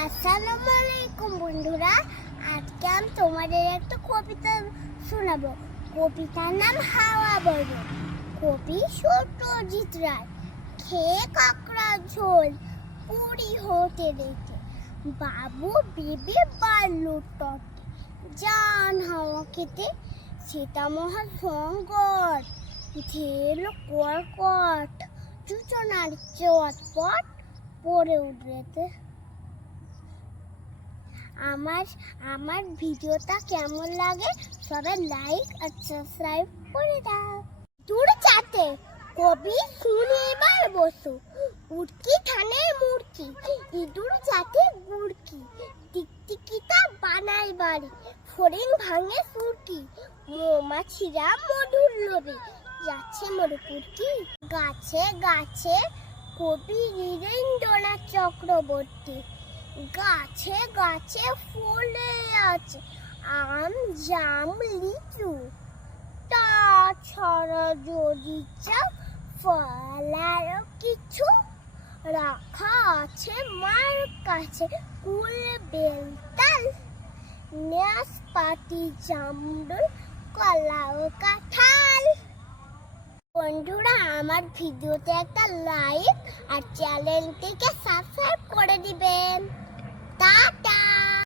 আসসালামু আলাইকুম বন্ধুরা, আজকে আমি তোমাদের একটা কবিতা শোনাবো। কবিতার নাম হাওয়া বড়। কবি সত্যজিৎ রায়। খেয়ে কাঁকড়া ঝোল পুরি হতে দেখে বাবু বিবি বাড়লো তটে। জান হাওয়া খেতে সেটা মহা সংকট, ঢেল কর্কট সূচনার চটপট পড়ে উঠেছে। আমার ভিডিওটা কেমন লাগে সবাই লাইক আর সাবস্ক্রাইব করে দাও। দূর যাতে কবি শুনে এবার বসো। উটকি থানে মুরকি, ইঁদুর যাতে গুড়কি, টিকটিকিটা বানায় বাড়ি, ফড়িং ভাঙে সুরকি, মৌমাছিরা মধুর লোভে যাচ্ছে মরুপুরকি। গাছে গাছে কবি হীরেন্দ্রনাথ চক্রবর্তী। গাছে গাছে ফুলে আছে আম জাম লিচু, তাছাড়া যদি চাও ফল আরো কিছু রাখা আছে মার কাছে। কুল বেলতাল নাশপাতি জামরুল কলা ও কাঁঠাল। বন্ধুরা, আমার ভিডিওতে একটা লাইক আর চ্যানেলটিকে সাবস্ক্রাইব করে দিবেন। টাটা।